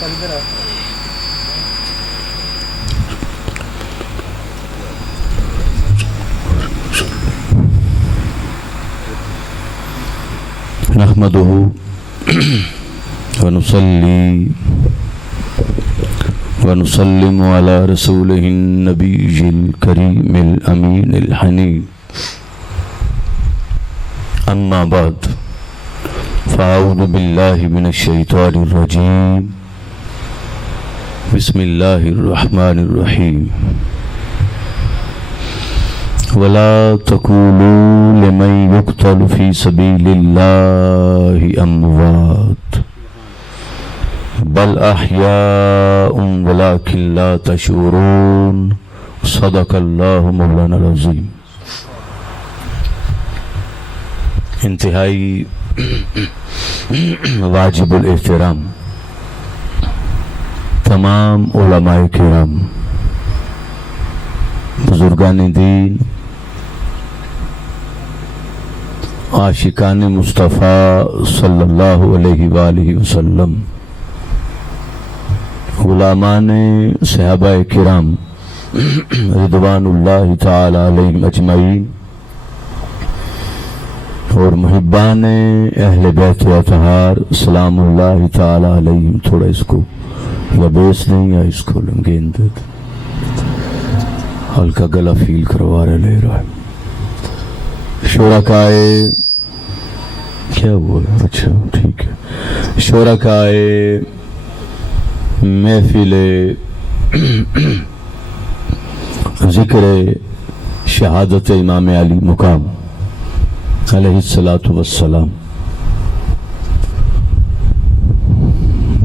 نحمده ونصلي ونسلم على رسوله النبي الكريم الأمين الحنين أما بعد فأعوذ بالله من الشيطان الرجيم بسم الله الرحمن الرحيم ولا تقولوا لمن يقتل في سبيل الله أموات بل أحياء ولكن لا تشعرون صدق الله مولانا العظيم. انتہائی واجب الاحترام تمام علماء کرام، بزرگان دین، عاشقان مصطفیٰ صلی اللہ علیہ وآلہ وسلم، غلامان صحابہ کرام رضوان اللہ تعالی علیہم اجمعین، اور محبان اہل بیت اطہار سلام اللہ تعالی علیہم. تھوڑا اس کو یا بیس نہیں یا اس کو لنگین دے دیں، ہلکا گلا فیل کروا رہے لے رہا ہے. شرکائے کیا ہوا؟ اچھا ٹھیک ہے. شرکائے محفل ذکر شہادت امام علی مقام علیہ السلام،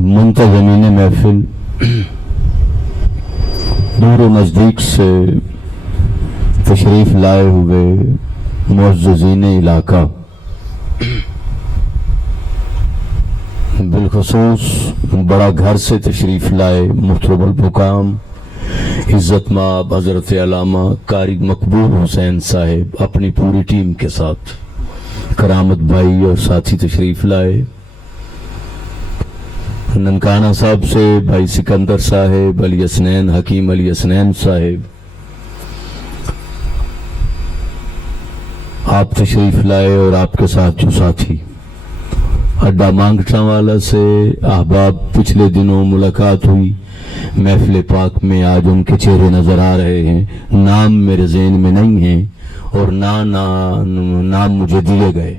منتظمین محفل، دور و نزدیک سے تشریف لائے ہوئے معززین علاقہ، بالخصوص بڑا گھر سے تشریف لائے محترم المقام عزت مآب حضرت علامہ قاری مقبول حسین صاحب اپنی پوری ٹیم کے ساتھ، کرامت بھائی اور ساتھی تشریف لائے، ننکانہ صاحب سے بھائی سکندر صاحب، علی اسنین حکیم علی اسنین صاحب، آپ تشریف لائے، اور آپ کے ساتھ جو ساتھی اڈا مانگٹا والا سے احباب پچھلے دنوں ملاقات ہوئی محفل پاک میں، آج ان کے چہرے نظر آ رہے ہیں، نام میرے ذہن میں نہیں ہیں اور نام مجھے دیے گئے.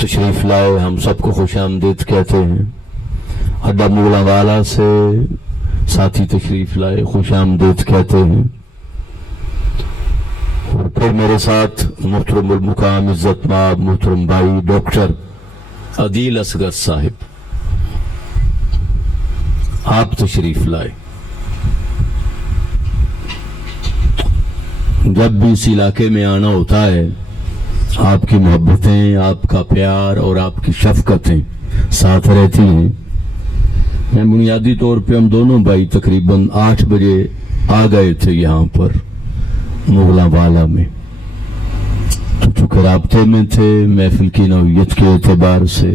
تشریف لائے، ہم سب کو خوش آمدید کہتے ہیں. اڈا مولا والا سے ساتھی تشریف لائے، خوش آمدید کہتے ہیں. اور پھر میرے ساتھ محترم المقام عزت مآب محترم بھائی ڈاکٹر عدیل اصغر صاحب، آپ تشریف لائے. جب بھی اس علاقے میں آنا ہوتا ہے، آپ کی محبتیں، آپ کا پیار اور آپ کی شفقتیں ساتھ رہتی ہیں. میں بنیادی طور پہ ہم دونوں بھائی تقریباً 8 بجے آ گئے تھے یہاں پر مغلاں والا میں، تو چونکہ رابطے میں تھے محفل کی نوعیت کے اعتبار سے،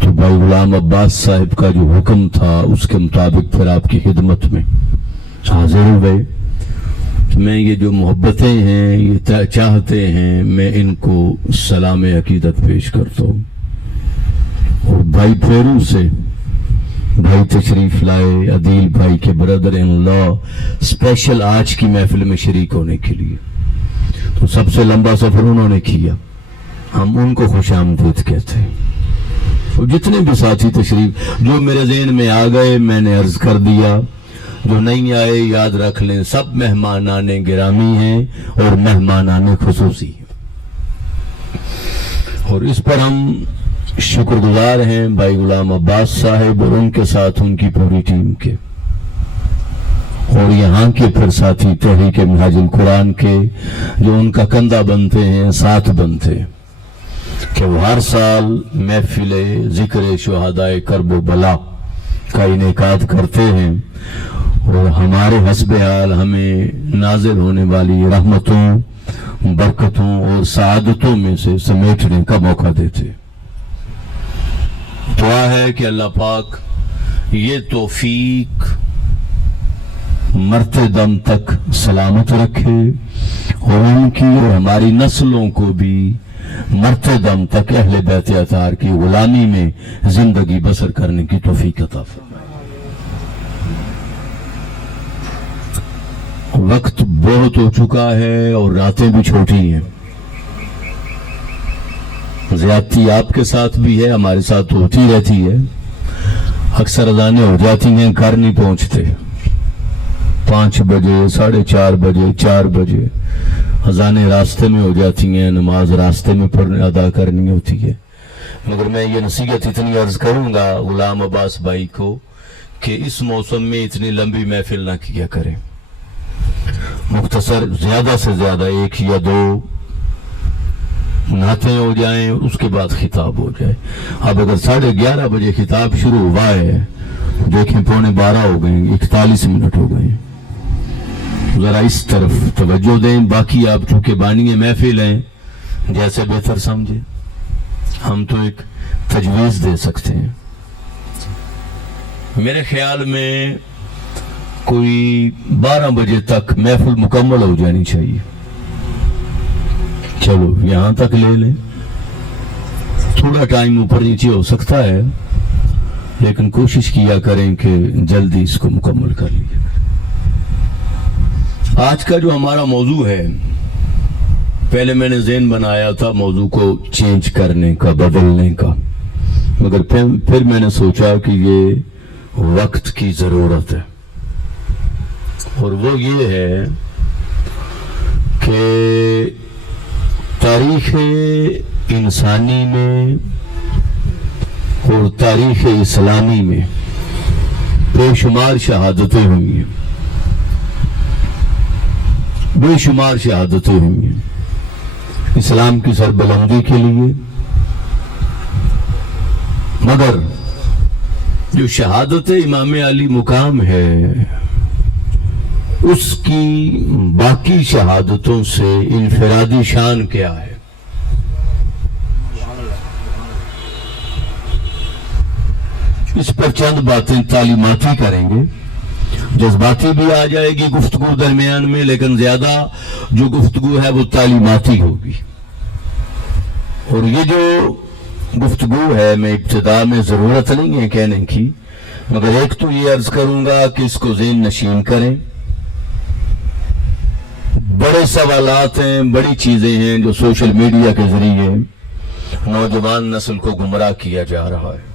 تو بھائی غلام عباس صاحب کا جو حکم تھا اس کے مطابق پھر آپ کی خدمت میں حاضر ہوئے. میں یہ جو محبتیں ہیں، یہ چاہتے ہیں، میں ان کو سلام عقیدت پیش کرتا ہوں. اور بھائی پھیرو سے بھائی تشریف لائے، عدیل بھائی کے بردر ان لا، اسپیشل آج کی محفل میں شریک ہونے کے لیے. تو سب سے لمبا سفر انہوں نے کیا، ہم ان کو خوش آمدید کہتے ہیں. اور جتنے بھی ساتھی تشریف جو میرے ذہن میں آ گئے میں نے عرض کر دیا، جو نہیں آئے یاد رکھ لیں، سب مہمانان گرامی ہیں اور مہمانان خصوصی ہیں. اور اس پر ہم شکر گزار ہیں بھائی غلام عباس صاحب اور ان کے ساتھ ان کی پوری ٹیم کے، اور یہاں کے پھر ساتھی تحریک منہاج القرآن کے، جو ان کا کندھا بنتے ہیں، ساتھ بنتے ہیں، کہ وہ ہر سال محفل ذکر شہدائے کرب و بلا کا انعقاد کرتے ہیں، اور ہمارے حسب حال ہمیں نازل ہونے والی رحمتوں، برکتوں اور سعادتوں میں سے سمیٹنے کا موقع دیتے. دعا ہے کہ اللہ پاک یہ توفیق مرتے دم تک سلامت رکھے اور ان کی اور ہماری نسلوں کو بھی مرتے دم تک اہل بیت اطہار کی غلامی میں زندگی بسر کرنے کی توفیق عطا فرمائے۔ وقت بہت ہو چکا ہے اور راتیں بھی چھوٹی ہیں، زیادتی آپ کے ساتھ بھی ہے، ہمارے ساتھ ہوتی رہتی ہے۔ اکثر اذانیں ہو جاتی ہیں، گھر نہیں پہنچتے، 5 بجے 4:30 بجے 4 بجے اذانیں راستے میں ہو جاتی ہیں، نماز راستے میں ادا کرنی ہوتی ہے۔ مگر میں یہ نصیحت اتنی عرض کروں گا غلام عباس بھائی کو کہ اس موسم میں اتنی لمبی محفل نہ کیا کریں، مختصر زیادہ سے زیادہ 1 یا 2 نعتیں ہو جائیں، اس کے بعد خطاب ہو جائے۔ اب اگر 11:30 بجے خطاب شروع ہوا ہے، دیکھیں 11:45 ہو گئے، 41 منٹ ہو گئے، ذرا اس طرف توجہ دیں۔ باقی آپ چونکہ بانی محفل ہیں، جیسے بہتر سمجھے، ہم تو ایک تجویز دے سکتے ہیں۔ میرے خیال میں کوئی 12 بجے تک محفل مکمل ہو جانی چاہیے۔ چلو یہاں تک لے لیں، تھوڑا ٹائم اوپر نیچے ہو سکتا ہے، لیکن کوشش کیا کریں کہ جلدی اس کو مکمل کر لیں۔ آج کا جو ہمارا موضوع ہے، پہلے میں نے ذہن بنایا تھا موضوع کو چینج کرنے کا، بدلنے کا، مگر پھر میں نے سوچا کہ یہ وقت کی ضرورت ہے، اور وہ یہ ہے کہ تاریخ انسانی میں اور تاریخ اسلامی میں بے شمار شہادتیں ہوئی ہیں، بے شمار شہادتیں ہوئی ہیں اسلام کی سربلندی کے لیے، مگر جو شہادت امام علی مقام ہے اس کی باقی شہادتوں سے انفرادی شان کیا ہے؟ اس پر چند باتیں تعلیماتی کریں گے، جذباتی بھی آ جائے گی گفتگو درمیان میں، لیکن زیادہ جو گفتگو ہے وہ تعلیماتی ہوگی۔ اور یہ جو گفتگو ہے، میں ابتدا میں ضرورت نہیں ہے کہنے کی، مگر ایک تو یہ عرض کروں گا کہ اس کو ذہن نشین کریں۔ بڑے سوالات ہیں، بڑی چیزیں ہیں جو سوشل میڈیا کے ذریعے نوجوان نسل کو گمراہ کیا جا رہا ہے،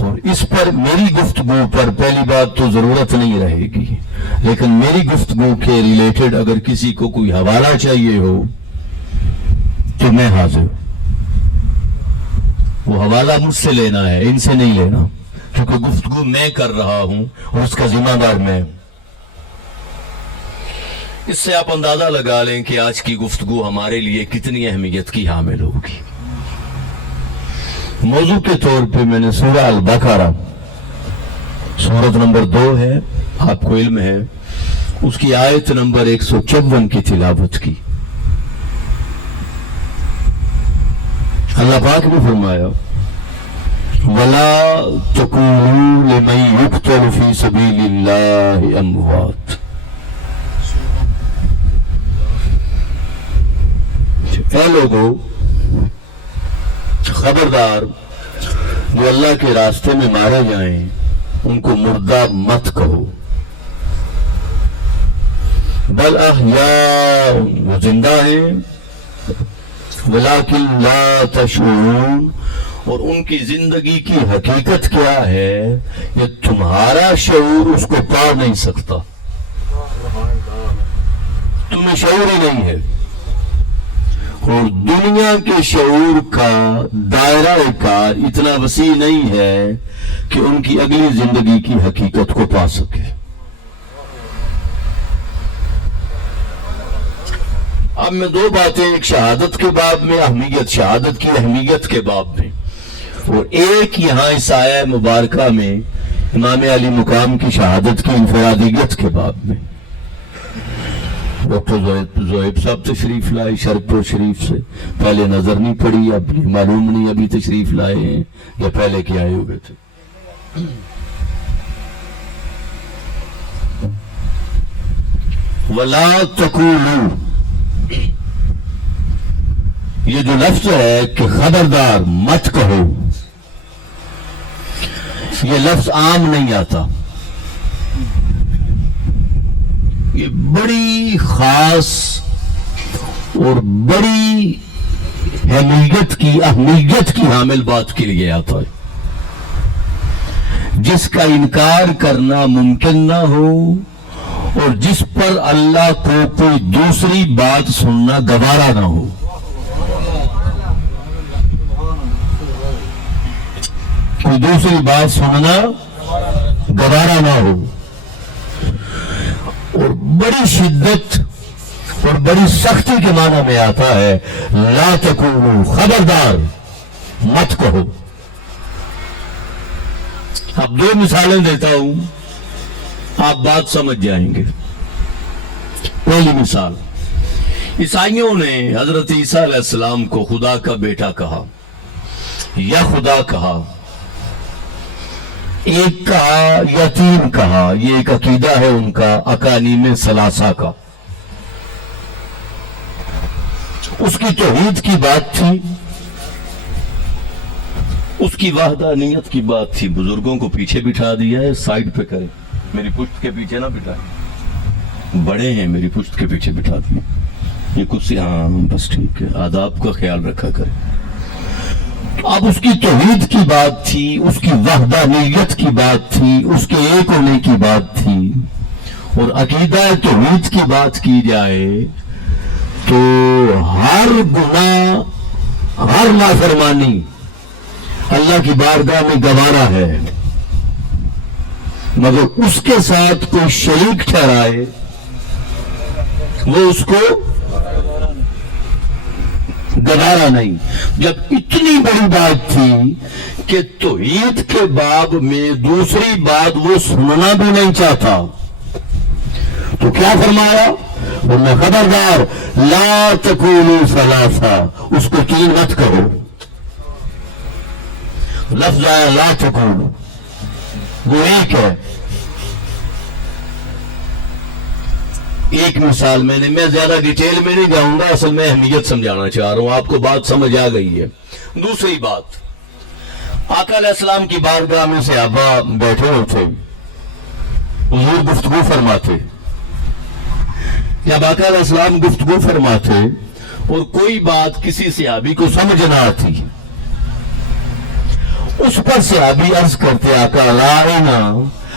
اور اس پر میری گفتگو پر پہلی بات تو ضرورت نہیں رہے گی، لیکن میری گفتگو کے ریلیٹڈ اگر کسی کو کوئی حوالہ چاہیے ہو تو میں حاضر ہوں۔ وہ حوالہ مجھ سے لینا ہے، ان سے نہیں لینا، کیونکہ گفتگو میں کر رہا ہوں اور اس کا ذمہ دار میں ہوں۔ اس سے آپ اندازہ لگا لیں کہ آج کی گفتگو ہمارے لیے کتنی اہمیت کی حامل ہوگی۔ موضوع کے طور پہ میں نے سورہ البقرہ، سورت نمبر 2 ہے، آپ کو علم ہے، اس کی آیت نمبر 154 کی تلاوت کی۔ اللہ پاک نے فرمایا وَلَا تَقُولُوا لِمَن يُقْتَلُ فِي سَبِيلِ اللَّهِ أَمْوَاتٌ، اے لوگو خبردار، جو اللہ کے راستے میں مارے جائیں ان کو مردہ مت کہو، بل احیاء، وہ زندہ ہیں، ولیکن لا تشعرون، اور ان کی زندگی کی حقیقت کیا ہے یہ تمہارا شعور اس کو پا نہیں سکتا، تمہیں شعور ہی نہیں ہے، اور دنیا کے شعور کا دائرہ کار اتنا وسیع نہیں ہے کہ ان کی اگلی زندگی کی حقیقت کو پا سکے۔ اب میں 2 باتیں، ایک شہادت کے باب میں اہمیت، شہادت کی اہمیت کے باب میں، اور ایک یہاں اس آیہ مبارکہ میں امام علی مقام کی شہادت کی انفرادیت کے باب میں۔ ڈاکٹر زہیب صاحب تشریف لائے شرپور شریف سے، پہلے نظر نہیں پڑی، اب معلوم نہیں ابھی تشریف لائے ہیں یا پہلے کے آئے ہوئے تھے۔ وَلَا تَقُولُوا، یہ جو لفظ ہے کہ خبردار مت کہو، یہ لفظ عام نہیں آتا، یہ بڑی خاص اور بڑی اہمیت کی حامل بات کے لیے آتا ہے، جس کا انکار کرنا ممکن نہ ہو اور جس پر اللہ کو کوئی دوسری بات سننا گوارا نہ ہو۔ کوئی دوسری بات سننا گوارا نہ ہو، اور بڑی شدت اور بڑی سختی کے معنی میں آتا ہے لا تقولوا، خبردار مت کہو۔ اب دو مثالیں دیتا ہوں، آپ بات سمجھ جائیں گے۔ پہلی مثال، عیسائیوں نے حضرت عیسیٰ علیہ السلام کو خدا کا بیٹا کہا یا خدا کہا، ایک کہا یا تین کہا، یہ ایک عقیدہ ہے ان کا اقانیم ثلاثہ کا۔ اس کی توحید کی بات تھی، اس کی وحدانیت کی بات تھی۔ بزرگوں کو پیچھے بٹھا دیا ہے، سائیڈ پہ کریں، میری پشت کے پیچھے نہ بٹھائیں، بڑے ہیں میری پشت کے پیچھے بٹھا دیں، یہ کرسی، ہاں بس ٹھیک ہے، آداب کا خیال رکھا کریں۔ اب اس کی توحید کی بات تھی، اس کی وحدانیت کی بات تھی، اس کے ایک ہونے کی بات تھی، اور عقیدہ توحید کی بات کی جائے تو ہر گناہ، ہر نافرمانی اللہ کی بارگاہ میں گوارا ہے، مگر اس کے ساتھ کوئی شریک ٹھہرائے وہ اس کو گوارا نہیں۔ جب اتنی بڑی بات تھی کہ توحید کے باب میں دوسری بات وہ سننا بھی نہیں چاہتا، تو کیا فرمایا؟ انہیں خبردار لا تقولوا ثلاثہ، اس کو تین مت کرو۔ لفظ آیا لا تقولوا، وہ ایک ہے۔ ایک مثال میں زیادہ ڈیٹیل میں نہیں جاؤں گا، اصل میں اہمیت سمجھانا چاہ رہا ہوں، آپ کو بات سمجھ آ گئی ہے۔ دوسری بات، آقا علیہ السلام کی بارگاہ میں صحابہ بیٹھے ہوتے، حضور گفتگو فرماتے، جب آقا علیہ السلام گفتگو فرماتے اور کوئی بات کسی صحابی کو سمجھ نہ آتی، اس پر صحابی عرض کرتے آقا راعنا،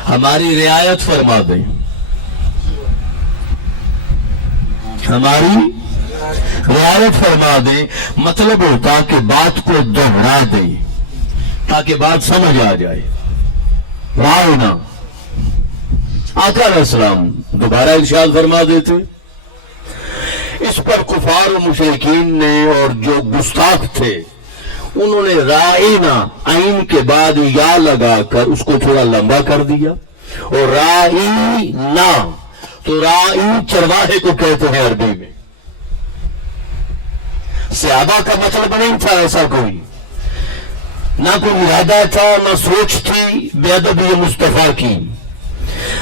ہماری رعایت فرما دیں، ہماری رعایت فرما دیں۔ مطلب ہوتا کہ بات کو دوہرا دیں تاکہ بات سمجھ آ جائے۔ راعنا، آقا علیہ السلام دوبارہ ارشاد فرما دیتے۔ اس پر کفار و مشرکین نے اور جو گستاخ تھے انہوں نے راعنا عین کے بعد یا لگا کر اس کو تھوڑا لمبا کر دیا، اور راعینا، تو راعی چرواہے کو کہتے ہیں عربی میں۔ صحابہ کا مطلب نہیں تھا ایسا کوئی، نہ کوئی ارادہ تھا، نہ سوچ تھی بے ادبی مصطفیٰ کی،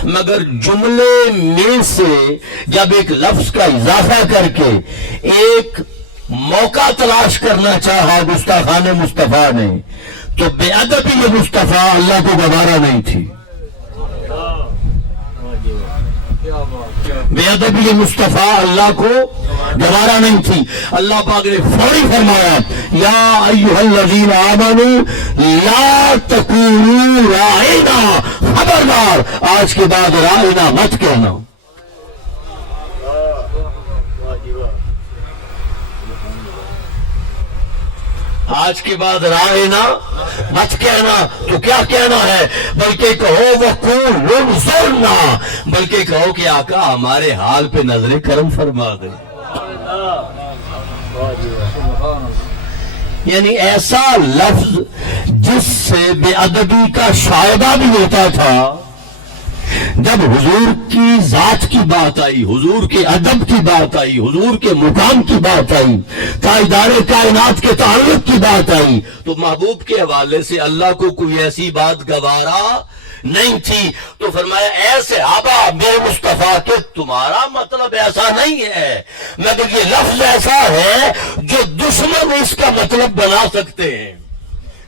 مگر جملے میں سے جب ایک لفظ کا اضافہ کر کے ایک موقع تلاش کرنا چاہا گستاخان مصطفیٰ نے، تو بے ادبی مصطفیٰ اللہ کو گوارا نہیں تھی۔ بے ادبی مصطفیٰ اللہ کو گوارا نہیں تھی۔ اللہ پاک نے فوری فرمایا یا ایھا الذین آمنوا لا تقولوا راعنا، خبردار آج کے بعد راعنا مت کہنا۔ آج کے بعد راعنا مت کہنا، تو کیا کہنا ہے؟ بلکہ کہو وقول انظرنا، بلکہ کہو کہ آقا ہمارے حال پہ نظر کرم فرما دے۔ یعنی ایسا لفظ جس سے بے ادبی کا شائبہ بھی ہوتا تھا، جب حضور کی ذات کی بات آئی، حضور کے ادب کی بات آئی، حضور کے مقام کی بات آئی، تاجدار کائنات کے تعلق کی بات آئی، تو محبوب کے حوالے سے اللہ کو کوئی ایسی بات گوارا نہیں تھی۔ تو فرمایا اے صحابہ میرے مصطفیٰ کہ تمہارا مطلب ایسا نہیں ہے، مگر یہ لفظ ایسا ہے جو دشمن اس کا مطلب بنا سکتے ہیں،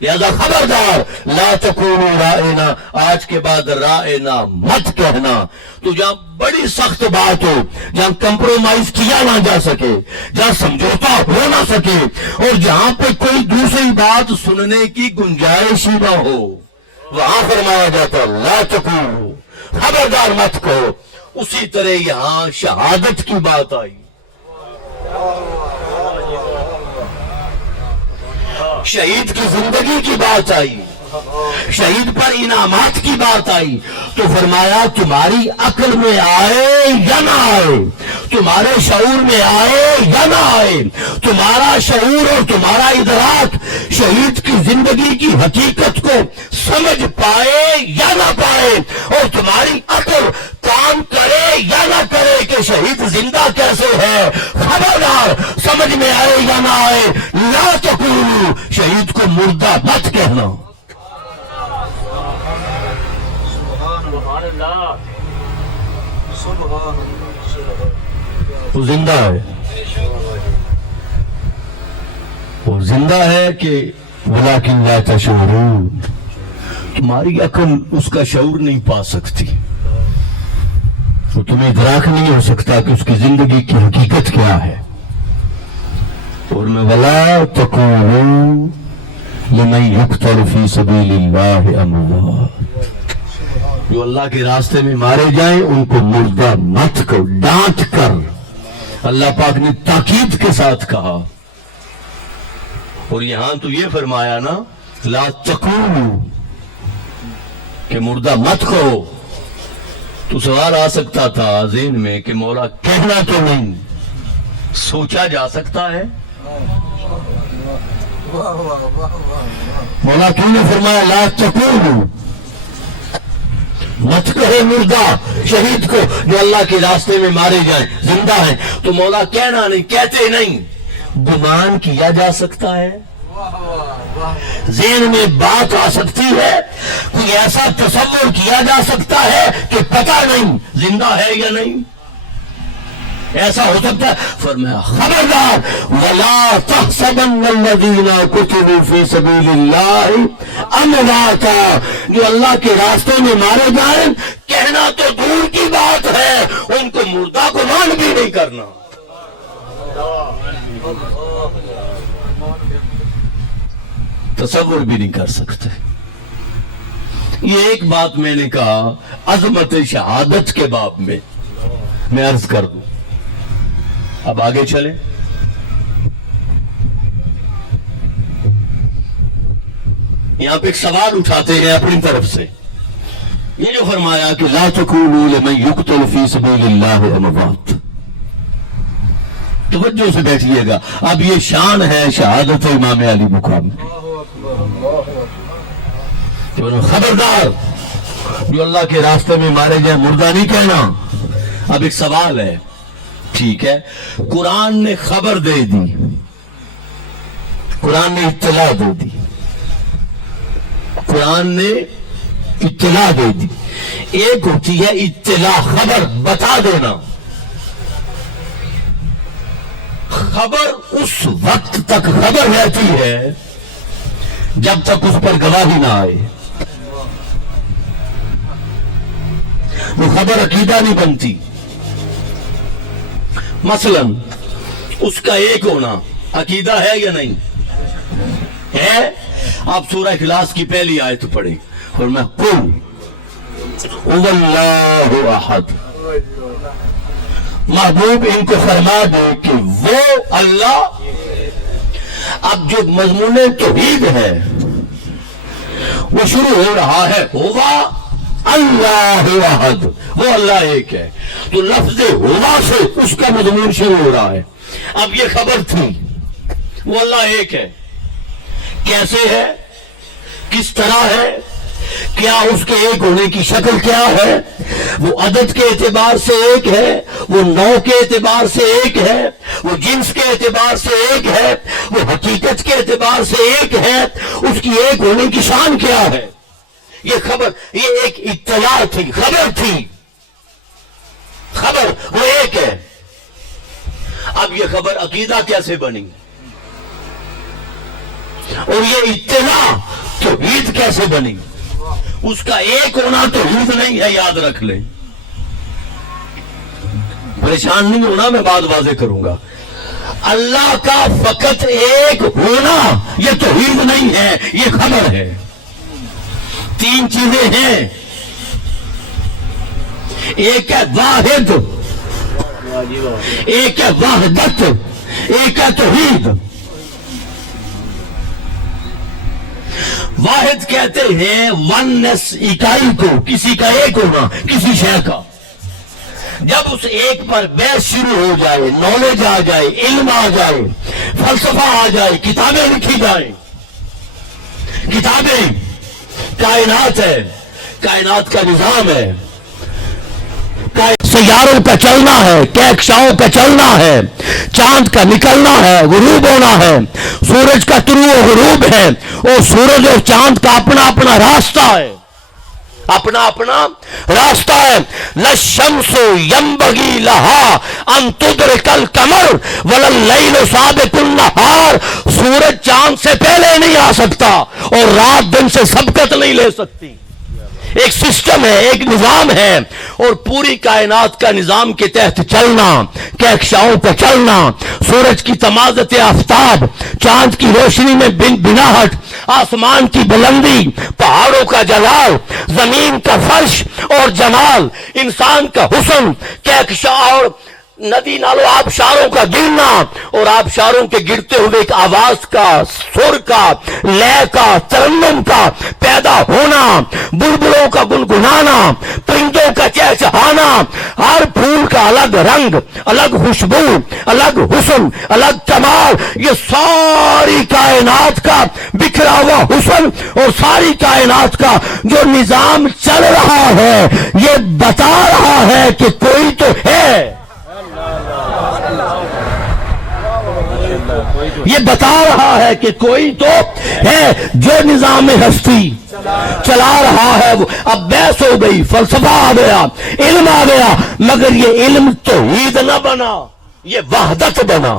لہذا خبردار لا تکونوا رائنا، آج کے بعد رائنا مت کہنا۔ تو جہاں بڑی سخت بات ہو، جہاں کمپرومائز کیا نہ جا سکے، جہاں سمجھوتا ہو نہ سکے، اور جہاں پہ کوئی دوسری بات سننے کی گنجائش ہی نہ ہو، وہاں فرمایا جاتا لا تکونوا، خبردار مت کہو۔ اسی طرح یہاں شہادت کی بات آئی، شہید کی زندگی کی بات آئی، شہید پر انعامات کی بات آئی، تو فرمایا تمہاری عقل میں آئے یا نہ آئے، تمہارے شعور میں آئے یا نہ آئے، تمہارا شعور اور تمہارا ادراک شہید کی زندگی کی حقیقت کو سمجھ پائے یا نہ پائے، اور تمہاری عقل کام کرے یا نہ کرے کہ شہید زندہ کیسے ہے، خبردار سمجھ میں آئے یا نہ آئے لا تقولوا، شہید کو مردہ مت کہنا۔ وہ زندہ ہے، وہ زندہ ہے کہ ولکن لا تشعرون، تمہاری عقل اس کا شعور نہیں پا سکتی، وہ تمہیں ادراک نہیں ہو سکتا کہ اس کی زندگی کی حقیقت کیا ہے۔ اور میں ولا تقولوا لمن يقتل في سبيل الله اموات، جو اللہ کے راستے میں مارے جائیں ان کو مردہ مت کر، ڈانٹ کر اللہ پاک نے تاکید کے ساتھ کہا۔ اور یہاں تو یہ فرمایا نا لا تقولوا کہ مردہ مت کہو، تو سوال آ سکتا تھا ذہن میں کہ مولا کہنا تو نہیں، سوچا جا سکتا ہے؟ مولا کیوں نے فرمایا لا تقولوا، مت کہے مردہ شہید کو جو اللہ کے راستے میں مارے جائیں، زندہ ہیں، تو مولا کہنا نہیں، کہتے نہیں، گمان کیا جا سکتا ہے، ذہن میں بات آ سکتی ہے، کوئی ایسا تصور کیا جا سکتا ہے کہ پتہ نہیں زندہ ہے یا نہیں، ایسا ہو سکتا ہے۔ فرمایا خبردار وَلَا تَحْسَبَنَّ الَّذِينَ قُتِلُوا فِي سَبِيلِ اللَّهِ أَمْوَاتًا، جو اللہ کے راستے میں مارے جائیں، کہنا تو دور کی بات ہے، ان کو مردہ گمان بھی نہیں کرنا۔ تصور بھی نہیں کر سکتے۔ یہ ایک بات میں نے کہا عظمت شہادت کے باب میں عرض کر دوں۔ اب آگے چلیں، یہاں پہ ایک سوال اٹھاتے ہیں اپنی طرف سے، یہ جو فرمایا کہ لا تقولوا لمن يقتل في سبيل الله اموات، توجہ سے بیٹھیے گا، اب یہ شان ہے شہادت امام علی مقام، خبردار جو اللہ کے راستے میں مارے جائیں مردہ نہیں کہنا۔ اب ایک سوال ہے، ٹھیک ہے، قرآن نے خبر دے دی، قرآن نے اطلاع دے دی، قرآن نے اطلاع دے دی، ایک ہوتی ہے اطلاع، خبر بتا دینا، خبر اس وقت تک خبر رہتی ہے جب تک اس پر گواہی نہ آئے، وہ خبر عقیدہ نہیں بنتی۔ مثلا اس کا ایک ہونا عقیدہ ہے یا نہیں ہے؟ آپ سورہ اخلاص کی پہلی آیت پڑھیں، اور میں قل هو اللہ احد، محبوب ان کو فرما دے کہ وہ اللہ، اب جو مضمون توحید ہے وہ شروع ہو رہا ہے ہوگا اللہ احد، وہ اللہ ایک ہے، تو لفظ ہوا سے اس کا مضمون شروع ہو رہا ہے۔ اب یہ خبر تھی وہ اللہ ایک ہے، کیسے ہے، کس طرح ہے، کیا اس کے ایک ہونے کی شکل کیا ہے؟ وہ عدد کے اعتبار سے ایک ہے، وہ نوع کے اعتبار سے ایک ہے، وہ جنس کے اعتبار سے ایک ہے، وہ حقیقت کے اعتبار سے ایک ہے۔ اس کی ایک ہونے کی شان کیا ہے؟ یہ خبر، یہ ایک اطلاع تھی، خبر تھی، خبر وہ ایک ہے۔ اب یہ خبر عقیدہ کیسے بنی اور یہ اطلاع توحید کیسے بنی؟ اس کا ایک ہونا توحید نہیں ہے، یاد رکھ لیں۔ پریشان نہیں ہونا، میں بات واضح کروں گا۔ اللہ کا فقط ایک ہونا یہ توحید نہیں ہے، یہ خبر ہے۔ تین چیزیں ہیں، ایک ہے واحد، ایک ہے وحدت، ایک ہے توحید۔ واحد کہتے ہیں ونس، اکائی کو، کسی کا ایک ہونا، کسی شے کا۔ جب اس ایک پر بحث شروع ہو جائے، نالج آ جائے، علم آ جائے، فلسفہ آ جائے، کتابیں لکھی جائیں، کتابیں، کائنات ہے، کائنات کا نظام ہے، سیاروں کا چلنا ہے، کہکشاؤں کا چلنا ہے، چاند کا نکلنا ہے، غروب ہونا ہے، سورج کا طلوع و غروب ہے، اور سورج اور چاند کا اپنا اپنا راستہ ہے، اپنا اپنا راستہ ہے۔ لَلشَّمْسُ يَنبَغِي لَهَا أَن تُدْرِكَ الْقَمَرَ وَلَا اللَّيْلُ سَابِقُ النَّهَارِ۔ سورج چاند سے پہلے نہیں آ سکتا اور رات دن سے سبقت نہیں لے سکتی۔ ایک سسٹم ہے، ایک نظام ہے، اور پوری کائنات کا نظام کے تحت چلنا، کہکشاؤں پر چلنا، سورج کی تمازت آفتاب، چاند کی روشنی میں بناہٹ، آسمان کی بلندی، پہاڑوں کا جلال، زمین کا فرش اور جمال، انسان کا حسن، کہکشاؤں اور ندی نالوں آبشاروں کا گرنا، اور آبشاروں کے گرتے ہوئے ایک آواز کا، سر کا، لے کا، ترنم کا پیدا ہونا، بلبلوں کا گنگنانا، پرندوں کا چہچہانا، ہر پھول کا الگ رنگ، الگ خوشبو، الگ حسن، الگ کمال، یہ ساری کائنات کا بکھرا ہوا حسن اور ساری کائنات کا جو نظام چل رہا ہے، یہ بتا رہا ہے کہ کوئی تو ہے، یہ بتا رہا ہے کہ کوئی تو ہے جو نظام ہستی چلا رہا ہے۔ اب بحث ہو گئی، فلسفہ آ گیا، علم آ گیا، مگر یہ علم توحید نہ بنا، یہ وحدت بنا۔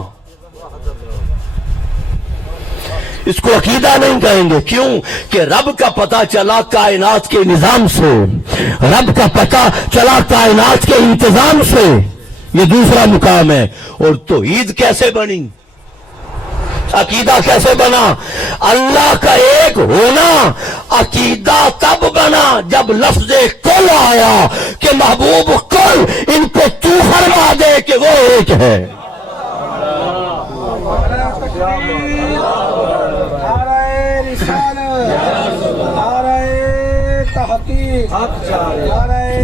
اس کو عقیدہ نہیں کہیں گے، کیوں کہ رب کا پتہ چلا کائنات کے نظام سے، رب کا پتہ چلا کائنات کے انتظام سے، یہ دوسرا مقام ہے۔ اور توحید کیسے بنی، عقیدہ کیسے بنا؟ اللہ کا ایک ہونا عقیدہ تب بنا جب لفظ کل آیا کہ محبوب کل ان کو تو فرما دے کہ وہ ایک ہے۔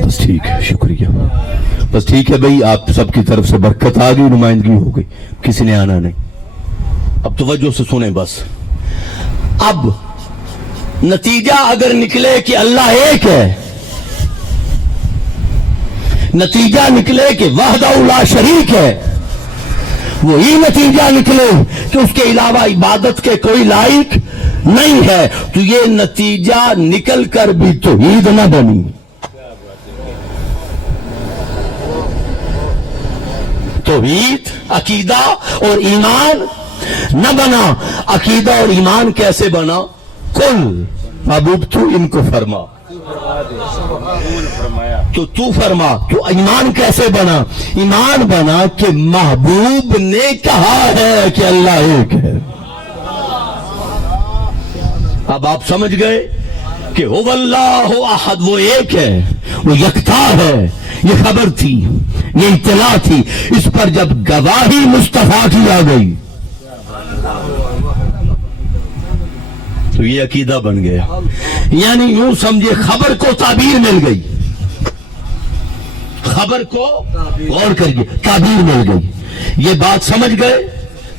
بس ٹھیک ہے، شکریہ، بس ٹھیک ہے بھائی، آپ سب کی طرف سے برکت آ گئی، نمائندگی ہو گئی، کسی نے آنا نہیں۔ اب توجہ سے سنیں بس، اب نتیجہ اگر نکلے کہ اللہ ایک ہے، نتیجہ نکلے کہ وحدہ لا شریک ہے، وہی نتیجہ نکلے کہ اس کے علاوہ عبادت کے کوئی لائق نہیں ہے، تو یہ نتیجہ نکل کر بھی توحید نہ بنی۔ توحید، عقیدہ اور ایمان نہ بنا۔ عقیدہ اور ایمان کیسے بنا؟ کل محبوب تو ان کو فرما، تو فرما۔ تو ایمان کیسے بنا؟ ایمان بنا کہ محبوب نے کہا ہے کہ اللہ ایک ہے۔ اب آپ سمجھ گئے کہ هو اللہ احد، وہ ایک ہے، وہ یکتا ہے۔ یہ خبر تھی، یہ اطلاع تھی۔ اس پر جب گواہی مصطفیٰ کی آ گئی تو یہ عقیدہ بن گیا۔ یعنی یوں سمجھے خبر کو تعبیر مل گئی، خبر کو غور کریے، تعبیر مل گئی۔ یہ بات سمجھ گئے؟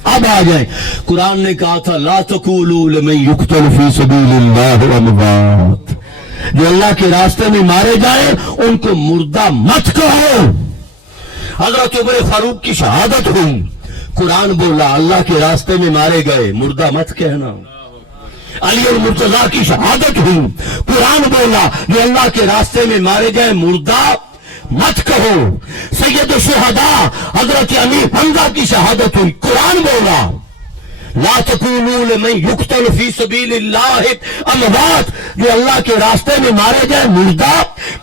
اب آ جائیں، قرآن نے کہا تھا لا تقولوا لمن يقتل في سبيل الله اموات، جو اللہ کے راستے میں مارے جائیں ان کو مردہ مت کہو. حضرت عمر فاروق کی شہادت ہوئی, قرآن بولا اللہ کے راستے میں مارے گئے, مردہ مت کہنا. علی المرتضیٰ کی شہادت ہوئی, قرآن بولا جو اللہ کے راستے میں مارے جائیں مردہ مت کہو. سید الشہداء حضرت امیر حمزہ کی شہادت ہوئی, قرآن بولا لا تقولوا لمن يقتل في سبيل الله اموات, جو اللہ کے راستے میں مارے جائیں مردہ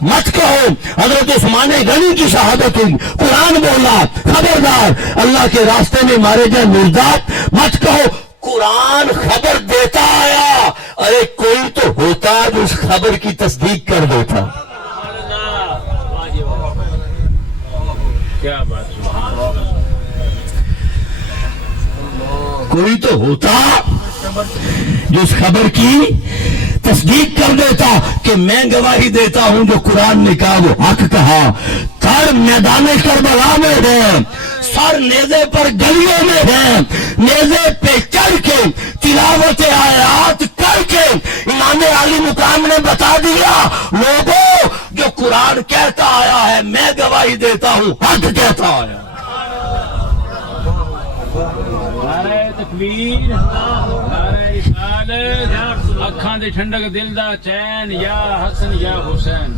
مت کہو. حضرت عثمان غنی کی شہادت ہوئی, قرآن بولا خبردار اللہ کے راستے میں مارے جائیں مردہ مت کہو. قرآن خبر دیتا آیا, ارے کوئی تو ہوتا جو اس خبر کی تصدیق کر دیتا. کیا بات, کوئی تو ہوتا جو اس خبر کی تصدیق کر دیتا کہ میں گواہی دیتا ہوں جو قرآن نے کہا وہ حق کہا. کر میدان کربلا میں ہے, سر نیزے پر گلیوں میں ہے, نیزے پہ چڑھ کے تلاوت آیات کر کے امام علی مقام نے بتا دیا لوگوں جو قرآن کہتا آیا ہے میں گواہی دیتا ہوں حق کہتا آیا. نعرہ تکبیر, نعرہ رسالت, اکھاں دے ٹھنڈک دل دا چین, یا حسن یا حسین.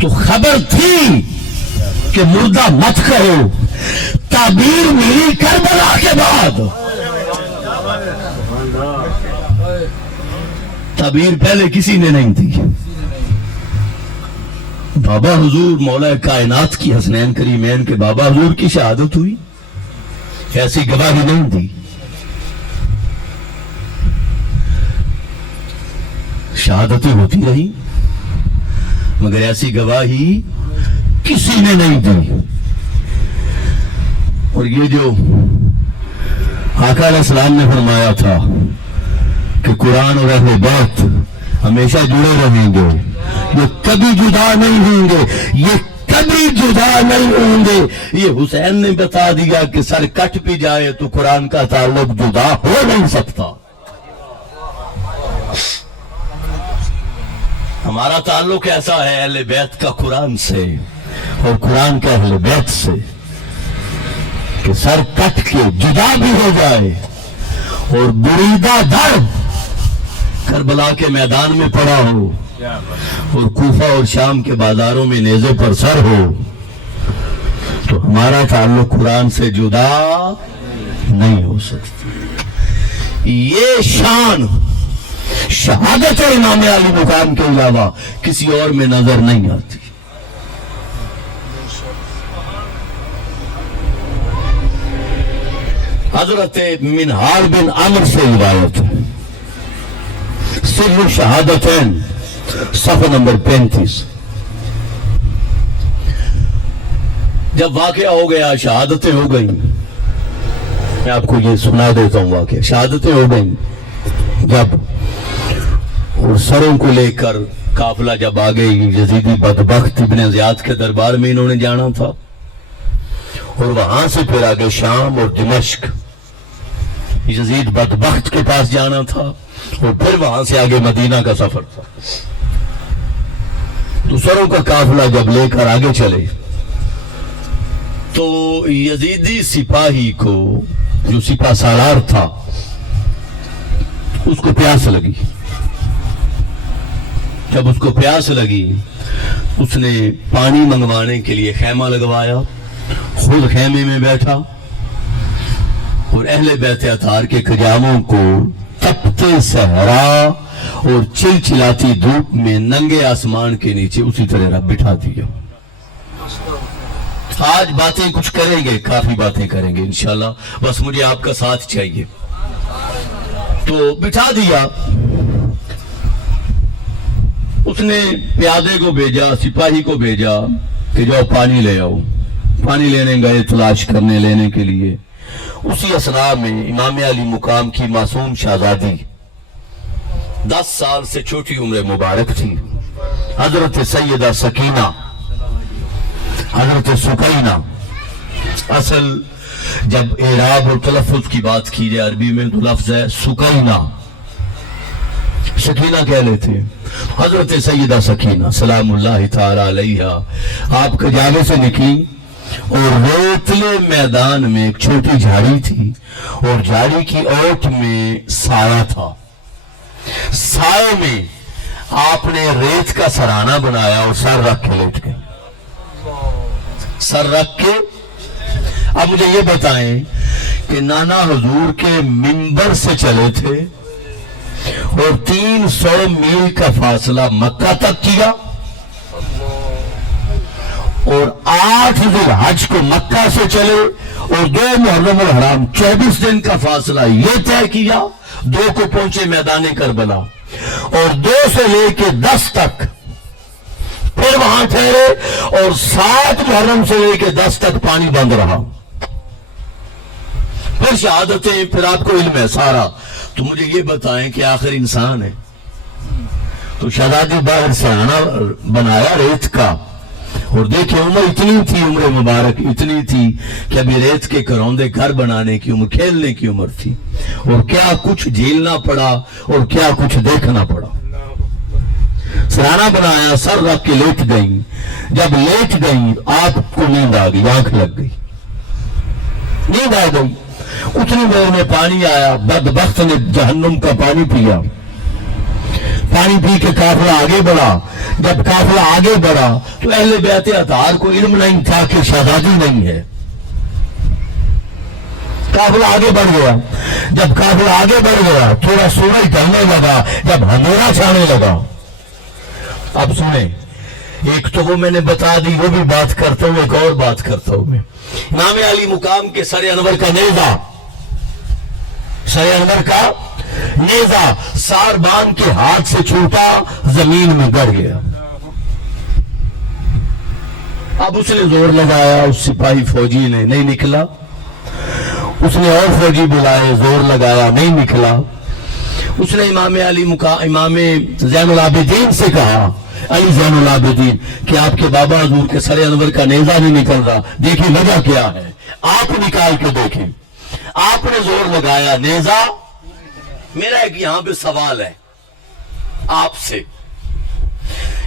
تو خبر تھی کہ مردہ مت کہو. تعبیر ملی کربلا کے بعد, تعبیر پہلے کسی نے نہیں تھی. بابا حضور مولا کائنات کی حسنین کریمین کے بابا حضور کی شہادت ہوئی, ایسی گواہی نہیں دی. شہادتیں ہوتی رہی مگر ایسی گواہی کسی نے نہیں دی. اور یہ جو آقا علیہ السلام نے فرمایا تھا کہ قرآن اور اہل بیت ہمیشہ جڑے رہیں گے, یہ کبھی جدا نہیں ہوں گے, یہ کبھی جدا نہیں ہوں گے, یہ حسین نے بتا دیا کہ سر کٹ بھی جائے تو قرآن کا تعلق جدا ہو نہیں سکتا. ہمارا تعلق ایسا ہے اہل بیت کا قرآن سے اور قرآن کا اہل بیت سے کہ سر کٹ کے جدا بھی ہو جائے اور بریدہ در کربلا کے میدان میں پڑا ہو اور کوفہ اور شام کے بازاروں میں نیزے پر سر ہو, تو ہمارا تعلق قرآن سے جدا نہیں ہو سکتا. یہ شان شہادت امام علی مقام کے علاوہ کسی اور میں نظر نہیں آتی. حضرت منہار بن عمر سے روایت ہے, سر شہادتین, صفحہ نمبر 35. جب واقعہ ہو گیا, شہادتیں ہو گئیں, میں آپ کو یہ سنا دیتا ہوں واقعہ. شہادتیں ہو گئیں جب, اور سروں کو لے کر قافلہ جب آگے یزیدی بدبخت ابن زیاد کے دربار میں انہوں نے جانا تھا, اور وہاں سے پھر آگے شام اور دمشق یزید بدبخت کے پاس جانا تھا, اور پھر وہاں سے آگے مدینہ کا سفر تھا. تو سروں کا قافلہ جب لے کر آگے چلے تو یزیدی سپاہی کو, جو سپاہ سالار تھا, اس کو پیاس لگی. جب اس کو پیاس لگی اس نے پانی منگوانے کے لیے خیمہ لگوایا, خود خیمے میں بیٹھا اور اہل بیت اطہار کے خجاموں کو تپتے صحرا اور چلچلاتی دھوپ میں ننگے آسمان کے نیچے اسی طرح بٹھا دیا. آج باتیں کچھ کریں گے, کافی باتیں کریں گے انشاءاللہ, بس مجھے آپ کا ساتھ چاہیے. تو بٹھا دیا. اس نے پیادے کو بھیجا, سپاہی کو بھیجا کہ جاؤ پانی لے آؤ. پانی لینے گئے, تلاش کرنے لینے کے لیے. اسی اثناء میں امام علی مقام کی معصوم شہزادی 10 سال سے چھوٹی عمر مبارک تھی, حضرت سیدہ سکینہ, حضرت سکینہ, اصل جب اعراب اور تلفظ کی بات کی جائے عربی میں تو لفظ ہے سکینہ، سکینہ کہہ لیتے ہیں۔ حضرت سیدہ سکینہ سلام اللہ تعالی علیہا آپ کجاوے سے نکلی اور ریتلے میدان میں ایک چھوٹی جھاڑی تھی اور جھاڑی کی اوٹ میں سایہ تھا، سائے میں آپ نے ریت کا سرانہ بنایا اور سر رکھ کے لیٹ گئے، سر رکھ کے۔ اب مجھے یہ بتائیں کہ نانا حضور کے منبر سے چلے تھے اور 300 میل کا فاصلہ مکہ تک کیا اور 8 ذی الحج کو مکہ سے چلے اور 2 محرم الحرام 24 دن کا فاصلہ یہ طے کیا، 2 کو پہنچے میدان کربلا اور 2 سے لے کے 10 تک پھر وہاں ٹھہرے اور 7 محرم سے لے کے 10 تک پانی بند رہا، پھر شہادتیں، پھر آپ کو علم ہے سارا۔ تو مجھے یہ بتائیں کہ آخر انسان ہے تو شہزادی باہر سے آنا بنایا ریت کا، اور دیکھیں عمر اتنی تھی، عمر مبارک اتنی تھی کہ ابھی ریت کے کروندے گھر بنانے کی عمر، کھیلنے کی عمر تھی، اور کیا کچھ جھیلنا پڑا اور کیا کچھ دیکھنا پڑا۔ سرانہ بنایا، سر رکھ کے لیٹ گئی، جب لیٹ گئی آپ کو نیند آ گئی، آنکھ لگ گئی، نیند آ گئی، اتنی دیر میں پانی آیا، بدبخت نے جہنم کا پانی پیا، پانی پی کے قافلہ آگے بڑھا، جب قافلہ آگے بڑھا تو اہل بیت اطہار کو علم نہیں تھا کہ شہزادی نہیں ہے، قافلہ آگے بڑھ گیا، جب قافلہ آگے بڑھ گیا تھوڑا سورج ڈھلنے لگا، جب اندھیرا چھانے لگا۔ اب سنیں، ایک تو وہ میں نے بتا دی، وہ بھی بات کرتا ہوں، ایک اور بات کرتا ہوں میں۔ امام علی مقام کے سر انور کا نیزہ، سر انور کا نیزہ ساربان کے ہاتھ سے چھوٹا، زمین میں گر گیا۔ اب اس نے زور لگایا، اس سپاہی فوجی نے، نہیں نکلا، اس نے اور فوجی بلائے، زور لگایا، نہیں نکلا۔ اس نے امام علی امام زین العابدین سے کہا، علی زین العابدین، کہ آپ کے بابا حضور کے سر انور کا نیزہ نہیں نکل رہا، دیکھیں وجہ کیا ہے، آپ نکال کے دیکھیں۔ آپ نے زور لگایا، نیزہ۔ میرا ایک یہاں پہ سوال ہے آپ سے،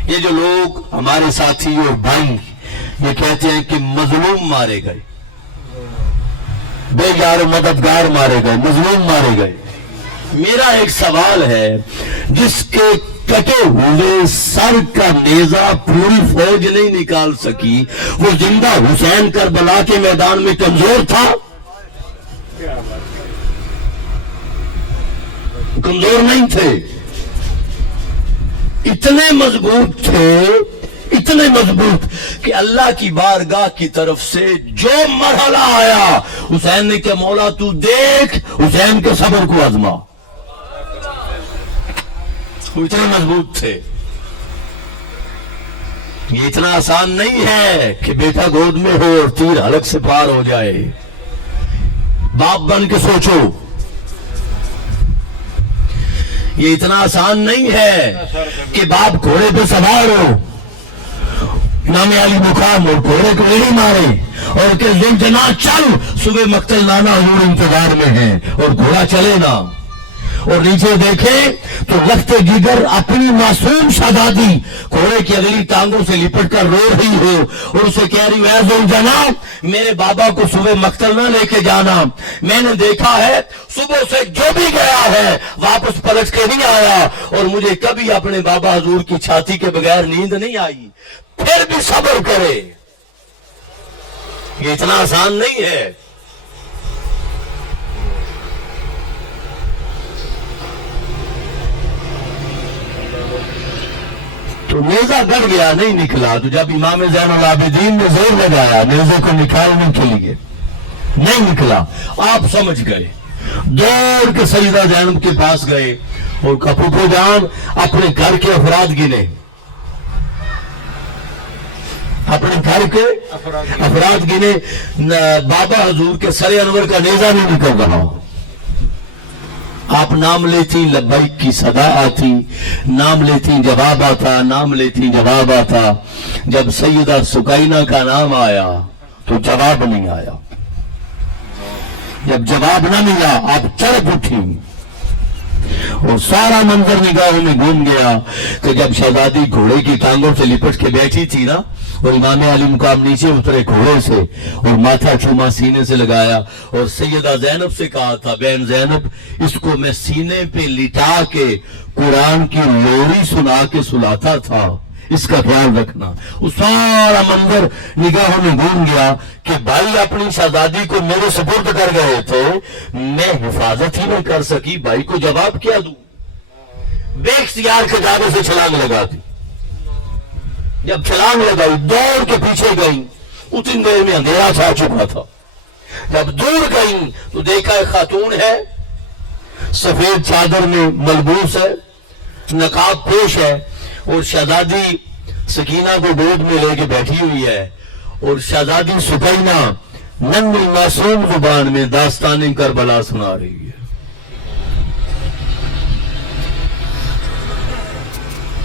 یہ جو لوگ ہمارے ساتھی اور بھائی یہ کہتے ہیں کہ مظلوم مارے گئے، بے یار و مددگار مارے گئے، مظلوم مارے گئے، میرا ایک سوال ہے، جس کے کٹے ہوئے سر کا نیزہ پوری فوج نہیں نکال سکی، وہ زندہ حسین کربلا کے میدان میں کمزور تھا؟ کمزور نہیں تھے، اتنے مضبوط تھے، اتنے مضبوط کہ اللہ کی بارگاہ کی طرف سے جو مرحلہ آیا حسین نے کہا مولا تو دیکھ، حسین کے صبر کو آزما، وہ اتنے مضبوط تھے۔ یہ اتنا آسان نہیں ہے کہ بیٹا گود میں ہو اور تیر حلق سے پار ہو جائے، باپ بن کے سوچو، یہ اتنا آسان نہیں ہے کہ باپ گھوڑے پہ سوار ہو، امام علی مقام اور گھوڑے کو ایڑی مارے اور کہ ذوالجناح چل، صبح مقتل نانا حضور انتظار میں ہیں اور گھوڑا چلے نا، اور نیچے دیکھیں تو لخت جگر اپنی معصوم شہزادی گھوڑے کی اگلی ٹانگوں سے لپٹ کر رو رہی ہو اور اسے کہہ رہی ہے ذوالجناح میرے بابا کو صبح مقتل نہ لے کے جانا، میں نے دیکھا ہے صبح سے جو بھی گیا ہے واپس پلٹ کے نہیں آیا، اور مجھے کبھی اپنے بابا حضور کی چھاتی کے بغیر نیند نہیں آئی، پھر بھی صبر کرے، یہ اتنا آسان نہیں ہے۔ تو نیزہ گڑ گیا، نہیں نکلا، تو جب امام زین العابدین نے زور لگایا نیزے کو نکالنے کے لیے، نہیں نکلا، آپ سمجھ گئے، دوڑ کے سیدہ زینب کے پاس گئے اور پھپھو جان اپنے گھر کے افراد گنے، اپنے گھر کے افراد گنے، بابا حضور کے سر انور کا نیزہ نہیں نکل رہا، آپ نام لیتی لبیک کی صدا آتی، نام لیتی جواب آتا، نام لیتی جواب آتا، جب سیدہ سکینہ کا نام آیا تو جواب نہیں آیا، جب جواب نہ ملا آپ چڑک اٹھی اور سارا منظر نگاہوں میں گھوم گیا کہ جب شہزادی گھوڑے کی ٹانگوں سے لپٹ کے بیٹھی تھی نا اور امام علی مقام نیچے اترے گھوڑے سے اور ماتھا چوما سینے سے لگایا اور سیدہ زینب سے کہا تھا بہن زینب اس کو میں سینے پہ لٹا کے قرآن کی لوری سنا کے سلاتا تھا، اس کا خیال رکھنا۔ وہ سارا منظر نگاہوں میں گھوم گیا کہ بھائی اپنی شہزادی کو میرے سپرد کر گئے تھے، میں حفاظت ہی نہیں کر سکی، بھائی کو جواب کیا دوں؟ بے اختیار کے دارے سے چھلانگ لگا دی۔ جب چھلانگ لگائی دوڑ کے پیچھے گئی، اتنی دیر میں اندھیرا چھا چکا تھا۔ جب دور گئی تو دیکھا ایک خاتون ہے، سفید چادر میں ملبوس ہے، نقاب پوش ہے، اور شہزادی سکینہ کو گود میں لے کے بیٹھی ہوئی ہے، اور شہزادی سکینہ ننھی معصوم زبان میں داستان کربلا سنا رہی ہے۔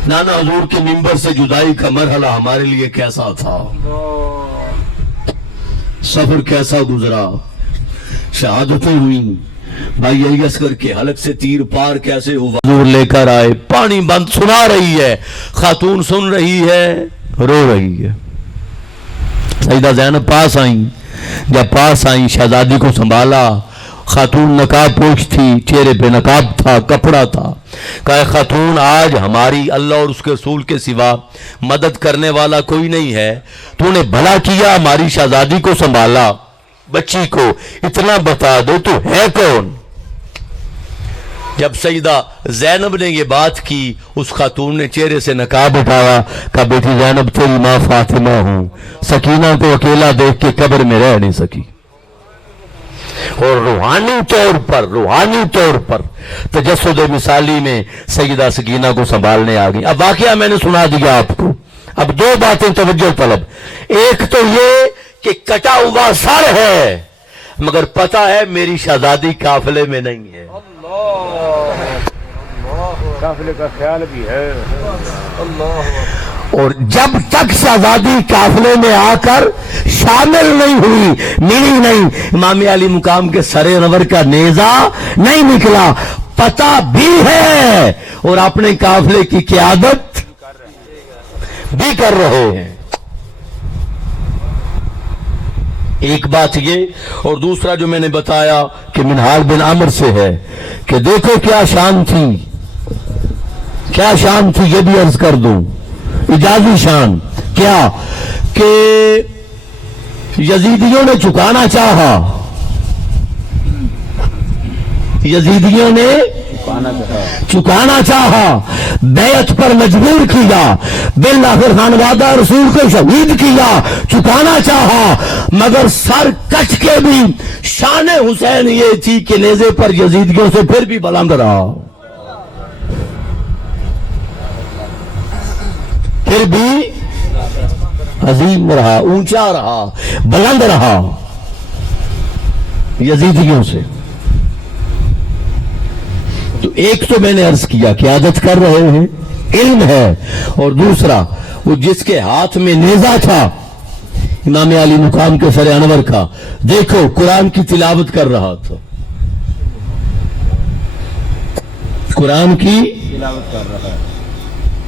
نانا حضور کے منبر سے جدائی کا مرحلہ ہمارے لیے کیسا تھا، سفر کیسا گزرا، شہادتیں ہوئی، بھائی علی اصغر کے حلق سے تیر پار کیسے ہوا، حضور لے کر آئے، پانی بند سنا رہی ہے، خاتون سن رہی ہے، رو رہی ہے۔ سیدہ زینب پاس آئیں، جب پاس آئیں شہزادی کو سنبھالا، خاتون نقاب پوش تھی، چہرے پہ نقاب تھا، کپڑا تھا، کہا خاتون آج ہماری اللہ اور اس کے رسول کے سوا مدد کرنے والا کوئی نہیں ہے، تو نے بھلا کیا ہماری شہزادی کو سنبھالا، بچی کو اتنا بتا دو تو ہے کون؟ جب سیدہ زینب نے یہ بات کی، اس خاتون نے چہرے سے نقاب اٹھایا، کہا بیٹی زینب تیری ماں فاطمہ ہوں، سکینہ کو اکیلا دیکھ کے قبر میں رہ نہیں سکی، اور روحانی طور پر تجسد مثالی میں سیدہ سکینہ کو سنبھالنے آ گئی۔ اب واقعہ میں نے سنا دیا آپ کو، اب دو باتیں توجہ طلب، ایک تو یہ کہ کٹا ہوا سر ہے مگر پتہ ہے میری شہزادی قافلے میں نہیں ہے، قافلے کا خیال بھی ہے۔ اور جب تک شہزادی قافلے میں آ کر شامل نہیں ہوئی، ملی نہیں، امام علی مقام کے سر انور کا نیزہ نہیں نکلا، پتہ بھی ہے اور اپنے قافلے کی قیادت بھی کر رہے ہیں۔ ایک بات یہ، اور دوسرا جو میں نے بتایا کہ منہال بن عمر سے ہے کہ دیکھو کیا شان تھی، کیا شان تھی، یہ بھی عرض کر دوں، اجازی شان کیا کہ یزیدیوں نے چکانا چاہا، یزیدیوں نے چکانا چاہا، بیعت پر مجبور کیا، بالآخر خانوادہ رسول کو شہید کیا، چکانا چاہا، مگر سر کٹ کے بھی شان حسین یہ تھی کہ نیزے پر یزیدیوں سے پھر بھی بلند رہا، پھر بھی عظیم رہا، اونچا رہا، بلند رہا یزیدیوں سے۔ تو ایک تو میں نے عرض کیا قیادت کر رہے ہیں، علم ہے، اور دوسرا وہ جس کے ہاتھ میں نیزہ تھا امام علی مقام کے سر انور کا، دیکھو قرآن کی تلاوت کر رہا تھا، قرآن کی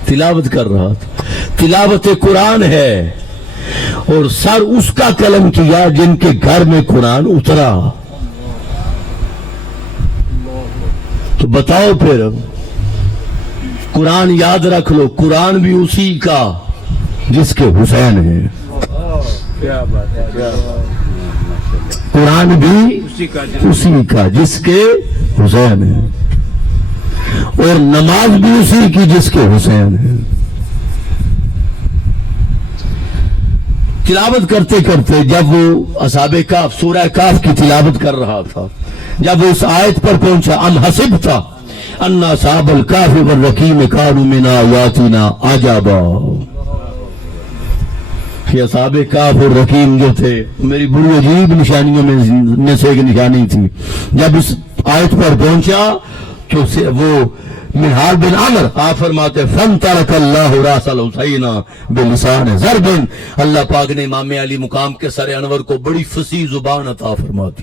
تلاوت کر رہا تھا، تلاوت قرآن ہے، اور سر اس کا قلم کیا جن کے گھر میں قرآن اترا۔ تو بتاؤ پھر، قرآن یاد رکھ لو، قرآن بھی اسی کا جس کے حسین ہے، قرآن بھی اسی کا جس کے حسین ہے، اور نماز بھی اسی کی جس کے حسین ہے۔ تلاوت کرتے کرتے جب وہ اصحاب کہف سورہ کہف کی تلاوت کر رہا تھا، جب وہ اس آیت پر پہنچا ام حسبت ان اصحاب الکہف والرقیم کانوا من آیاتنا عجبا، کہ اصحاب کہف اور رقیم جو تھے میری بڑی عجیب نشانیوں میں سے ایک نشانی تھی۔ جب اس آیت پر پہنچا تو وہ منہال بن عمر آپ فرماتے فَانْتَرَكَ اللَّهُ رَاسَ الْحُسَيْنَ بِلِسَانِ ضَرْبٍ، اللہ پاک نے امام علی مقام کے سر انور کو بڑی فصیح زبان عطا فرماتی،